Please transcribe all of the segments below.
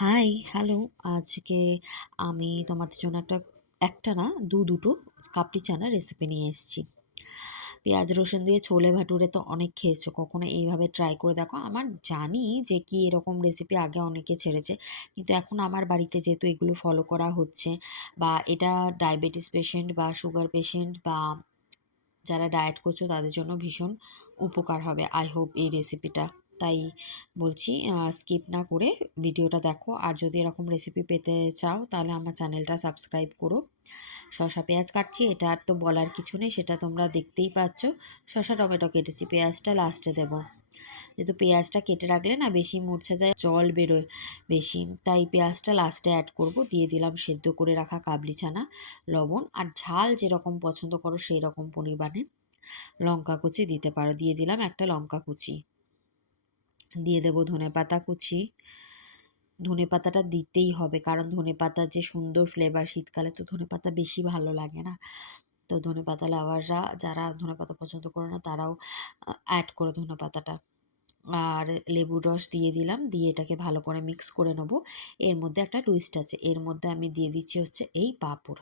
High, hello. আজকে আমি তোমাদের জন্য একটা না দুটো কাবলি চানার রেসিপি নিয়ে এসেছি। পেঁয়াজ রসুন দিয়ে ছোলে ভাটুরে তো অনেক খেয়েছো, কখনো এইভাবে ট্রাই করে দেখো। আমার জানি যে কি এরকম রেসিপি আগে অনেকে ছেড়েছে, কিন্তু এখন আমার বাড়িতে যেহেতু এগুলো ফলো করা হচ্ছে, বা এটা ডায়াবেটিস পেশেন্ট বা সুগার পেশেন্ট বা যারা ডায়েট করছো তাদের জন্য ভীষণ উপকার হবে আই হোপ এই রেসিপিটা। তাই বলছি, স্কিপ না করে ভিডিওটা দেখো। আর যদি এরকম রেসিপি পেতে চাও তাহলে আমার চ্যানেলটা সাবস্ক্রাইব করো। শসা পেঁয়াজ কাটছি, এটা আর তো বলার কিছু নেই, সেটা তোমরা দেখতেই পাচ্ছ। শসা টমেটো কেটেছি, পেঁয়াজটা লাস্টে দেবো। যেহেতু পেঁয়াজটা কেটে রাখলে না বেশি মূর্ছা যায়, জল বেরোয় বেশি, তাই পেঁয়াজটা লাস্টে অ্যাড করব। দিয়ে দিলাম সেদ্ধ করে রাখা কাবলি চানা, লবণ আর ঝাল যেরকম পছন্দ করো সেই রকম পরিমাণে লঙ্কা কুচি দিতে পারো। দিয়ে দিলাম একটা লঙ্কা কুচি, দিয়ে দেবো ধনেপাতা কুচি। ধনেপাতাটা দিতেই হবে, কারণ ধনেপাতার যে সুন্দর ফ্লেভার, শীতকালে তো ধনেপাতা বেশি ভালো লাগে না। তো ধনেপাতা লাভাররা, যারা ধনেপাতা পছন্দ করে না, তারাও অ্যাড করো ধনেপাতাটা। আর লেবুর রস দিয়ে দিলাম, দিয়ে এটাকে ভালো করে মিক্স করে নেবো। এর মধ্যে একটা টুইস্ট আছে, এর মধ্যে আমি দিয়ে দিচ্ছি হচ্ছে এই পাঁপড়।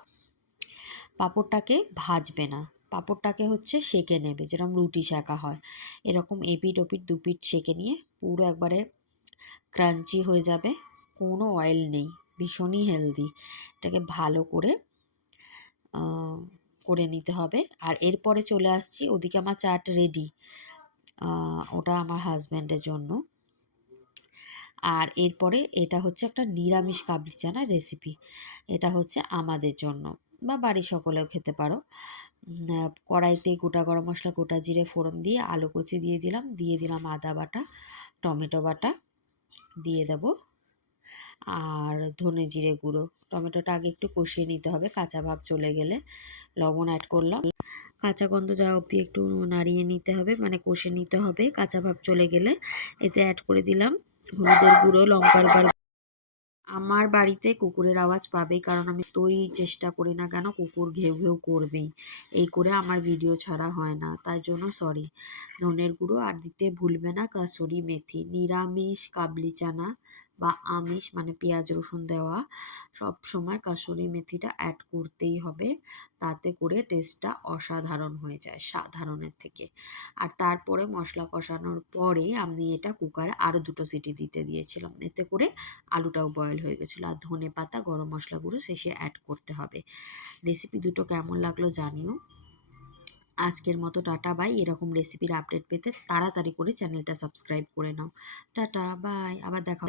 পাঁপড়টাকে ভাজবে না, পাঁপড়টাকে হচ্ছে সেঁকে নেবে, যেরকম রুটি সেঁকা হয় এরকম এপিট ওপিট দুপিট সেঁকে নিয়ে পুরো একবারে ক্রাঞ্চি হয়ে যাবে। কোনো অয়েল নেই, ভীষণই হেলদি। এটাকে ভালো করে করে নিতে হবে। আর এরপরে চলে আসছি, ওদিকে আমার চাট রেডি, ওটা আমার হাজব্যান্ডের জন্য। আর এরপরে এটা হচ্ছে একটা নিরামিষ কাবলি চানার রেসিপি, এটা হচ্ছে আমাদের জন্য বা বাড়ির সকলেও খেতে পারো। কড়াইতে গোটা গরম মশলা, গোটা জিরে ফোড়ন দিয়ে আলু কুচি দিয়ে দিলাম, দিয়ে দিলাম আদা বাটা, টমেটো বাটা দিয়ে দেবো, আর ধনে জিরে গুঁড়ো। টমেটোটা আগে একটু কষিয়ে নিতে হবে, কাঁচা ভাব চলে গেলে লবণ অ্যাড করলাম। কাঁচা গন্ধ যাওয়া অবধি একটু নাড়িয়ে নিতে হবে, মানে কষে নিতে হবে। কাঁচা ভাব চলে গেলে এতে অ্যাড করে দিলাম হলুদের গুঁড়ো, লঙ্কার গুঁড়ো। আমার বাড়িতে কুকুরের আওয়াজ পাবেই, কারণ আমি যতই চেষ্টা করি না কেন কুকুর ঘেউ ঘেউ করবেই, এই করে আমার ভিডিও ছাড়া হয় না, তাই জন্য সরি। ধনের গুঁড়ো আর দিতে ভুলবে না কাসুরি মেথি। নিরামিষ কাবলি চানা বা আমিষ মানে পেঁয়াজ রসুন দেওয়া, সব সময় কাসুরি মেথিটা অ্যাড করতেই হবে, তাতে করে টেস্টটা অসাধারণ হয়ে যায় সাধারণের থেকে। আর তারপরে মশলা কষানোর পরে আমি এটা কুকারে আরও দুটো সিটি দিতে দিয়েছিলাম, এতে করে আলুটাও বয়েল হয়ে গেছিলো। আর ধনে পাতা, গরম মশলা গুঁড়ো শেষে অ্যাড করতে হবে। রেসিপি দুটো কেমন লাগলো জানিও। আজকের মতো টাটা বাই। এরকম রেসিপির আপডেট পেতে তাড়াতাড়ি করে চ্যানেলটা সাবস্ক্রাইব করে নাও। টাটা বাই, আবার দেখা।